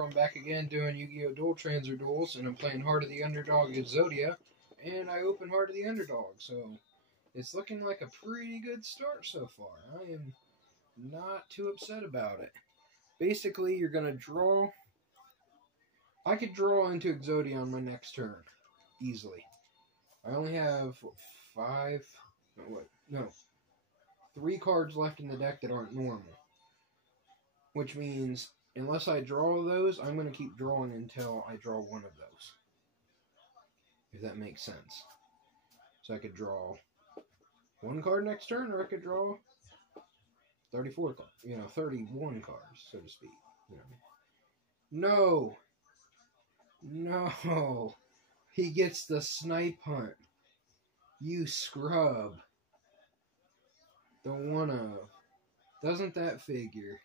I'm back again doing Yu-Gi-Oh! Dual Transer duels, and I'm playing Heart of the Underdog EXODIA, and I open Heart of the Underdog, so it's looking like a pretty good start so far. I am not too upset about it. Basically, you're going to draw. I could draw into EXODIA on my next turn, easily. I only have 3 cards left in the deck that aren't normal, which means unless I draw those, I'm going to keep drawing until I draw one of those. If that makes sense. So I could draw 1 card next turn, or I could draw 34 cards. 31 cards, so to speak. No! No! He gets the snipe hunt. You scrub. The one of. Doesn't that figure?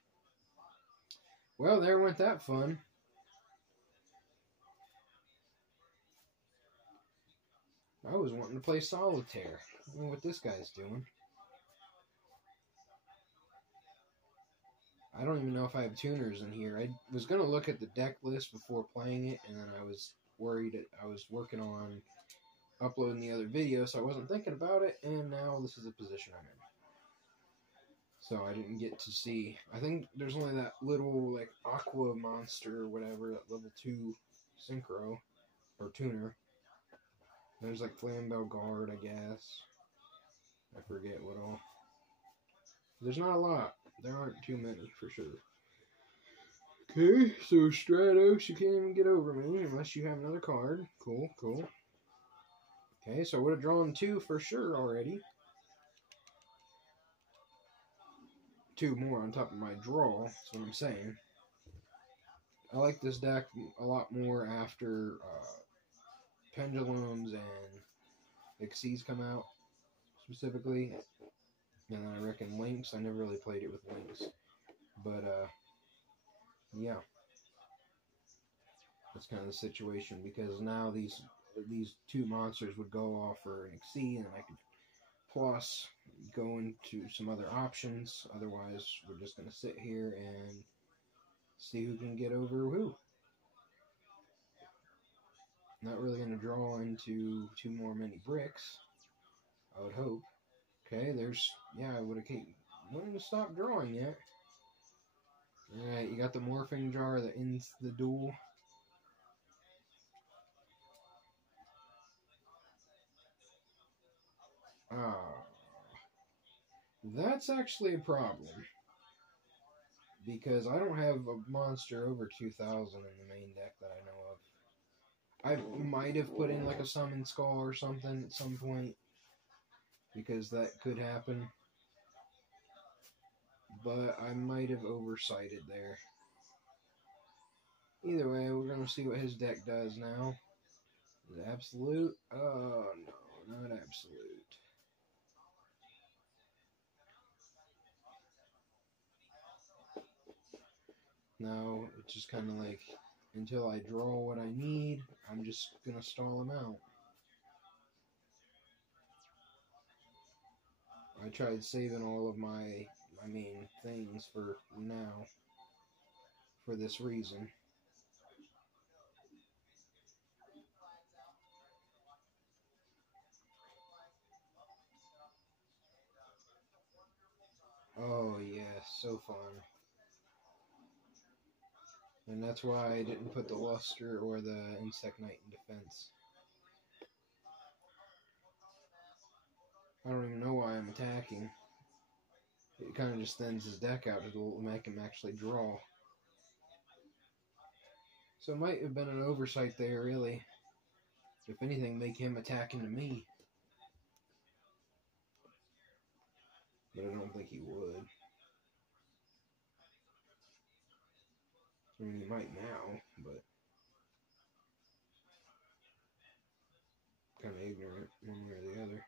Well, there went that fun. I was wanting to play solitaire. I don't know what this guy's doing. I don't even know if I have tuners in here. I was going to look at the deck list before playing it, and then I was worried that I was working on uploading the other video, so I wasn't thinking about it, and now this is the position I'm in. So I didn't get to see. I think there's only that little, like, aqua monster or whatever, that level 2 synchro, or tuner. There's, like, Flambeau Guard, I guess. I forget what all. There's not a lot. There aren't too many, for sure. Okay, so Stratos, you can't even get over me unless you have another card. Cool, cool. Okay, so I would have drawn 2 for sure already. 2 more on top of my draw, that's what I'm saying. I like this deck a lot more after Pendulums and Xyz come out, specifically. And then I reckon Lynx. I never really played it with Lynx. But, yeah. That's kind of the situation, because now these 2 monsters would go off for an Xyz, and I could plus go into some other options. Otherwise, we're just going to sit here and see who can get over who. Not really going to draw into too many bricks, I would hope. Okay, I would have stopped drawing yet. Alright, you got the morphing jar that ends the duel. That's actually a problem. Because I don't have a monster over 2,000 in the main deck that I know of. I might have put in like a Summon Skull or something at some point, because that could happen. But I might have oversighted there. Either way, we're going to see what his deck does now. Is it absolute? Oh, no, not absolute. No, it's just kind of like, until I draw what I need, I'm just going to stall him out. I tried saving all of my main things for now, for this reason. Oh yes, so fun. And that's why I didn't put the Luster or the Insect Knight in defense. I don't even know why I'm attacking. It kind of just thins his deck out to make him actually draw. So it might have been an oversight there, really. If anything, make him attack into me. But I don't think he would. I mean, he might now, but kind of ignorant one way or the other.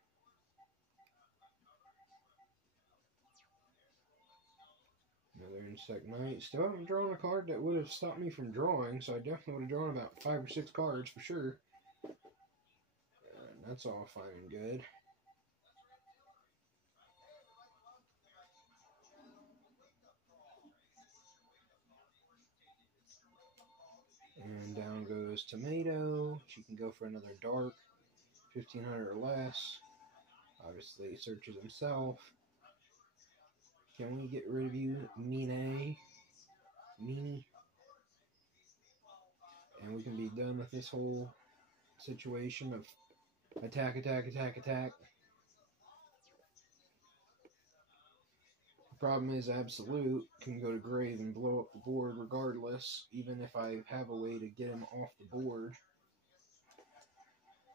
Another Insect Knight. Still haven't drawn a card that would have stopped me from drawing, so I definitely would have drawn about 5 or 6 cards for sure. And that's all fine and good. down goes Tomato. She can go for another dark, 1500 or less. Obviously, searches himself. Can we get rid of you, Meanie? And we can be done with this whole situation of attack, attack, attack, attack. The problem is Absolute can go to grave and blow up the board regardless, even if I have a way to get him off the board.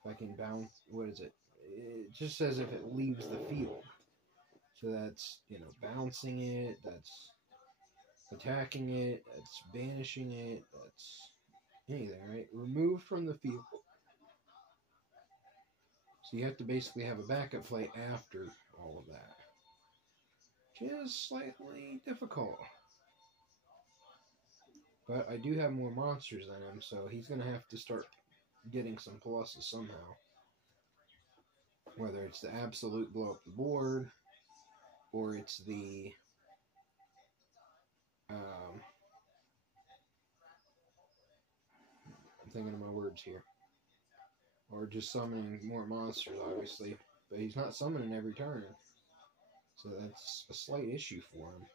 If I can bounce, what is it? It just says if it leaves the field. So that's, you know, bouncing it, that's attacking it, that's banishing it, that's anything, right? Removed from the field. So you have to basically have a backup play after all of that. Which is slightly difficult. But I do have more monsters than him, so he's going to have to start getting some pluses somehow. Whether it's the Absolute blow up the board, or it's the I'm thinking of my words here. Or just summoning more monsters, obviously. But he's not summoning every turn. So that's a slight issue for him.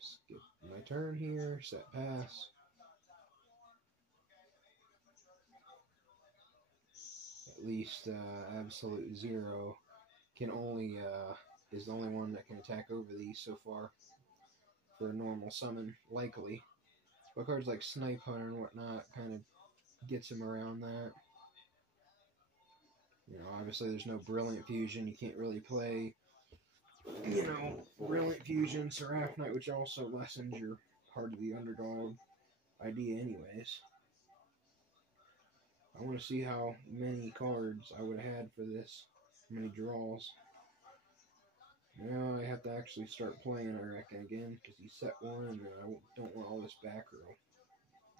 Skip my turn here, set pass. At least Absolute Zero can only is the only one that can attack over these so far for a normal summon, likely. But cards like Snipe Hunter and whatnot kind of gets him around that. You know, obviously there's no Brilliant Fusion. You can't really play, you know, Brilliant Fusion, Seraph Knight, which also lessens your Heart of the Underdog idea anyways. I want to see how many cards I would have had for this. How many draws. Now I have to actually start playing, I reckon, again, because he set one, and I don't want all this back row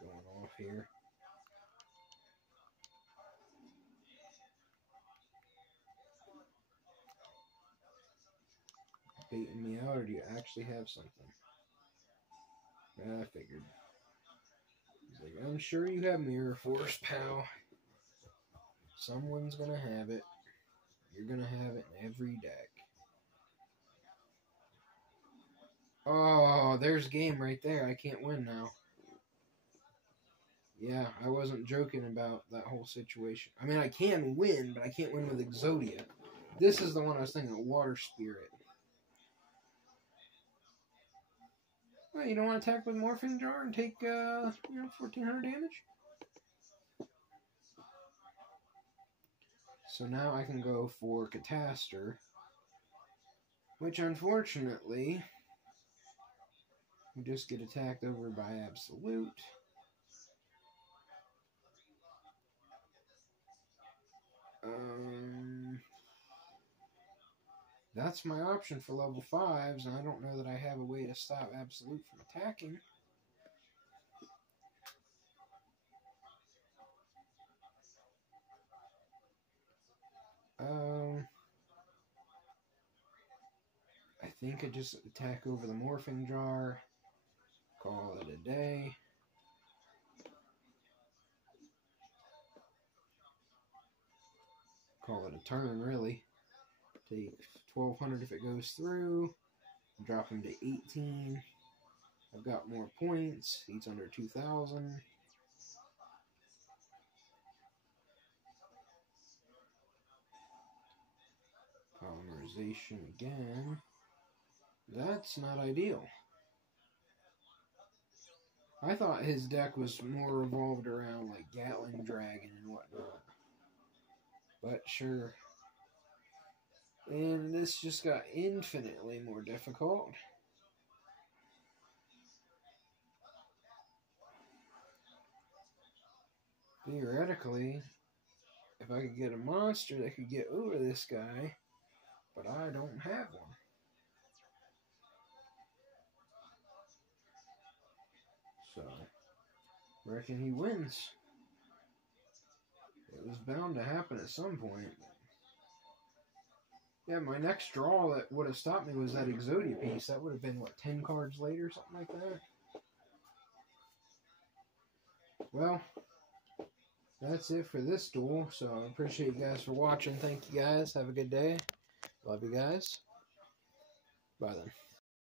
going off here. Baiting me out, or do you actually have something? I figured. He's like, I'm sure you have Mirror Force, pal. Someone's gonna have it. You're gonna have it in every deck. Oh, there's game right there. I can't win now. Yeah, I wasn't joking about that whole situation. I mean, I can win, but I can't win with Exodia. This is the one I was thinking of, Water Spirit. Well, you don't want to attack with Morphing Jar and take, 1400 damage? So now I can go for Catastor, which unfortunately, we just get attacked over by Absolute. That's my option for level 5s, and I don't know that I have a way to stop Absolute from attacking. I think I just attack over the Morphing Jar, call it a day. Call it a turn, really. Take 1200 if it goes through. Drop him to 18. I've got more points. He's under 2000. Polymerization again. That's not ideal. I thought his deck was more revolved around like Gatling Dragon and whatnot. But sure. And this just got infinitely more difficult. Theoretically, if I could get a monster that could get over this guy, but I don't have one. So, I reckon he wins. It was bound to happen at some point. Yeah, my next draw that would have stopped me was that EXODIA piece. That would have been, what, 10 cards later, something like that? Well, that's it for this duel. So I appreciate you guys for watching. Thank you guys. Have a good day. Love you guys. Bye then.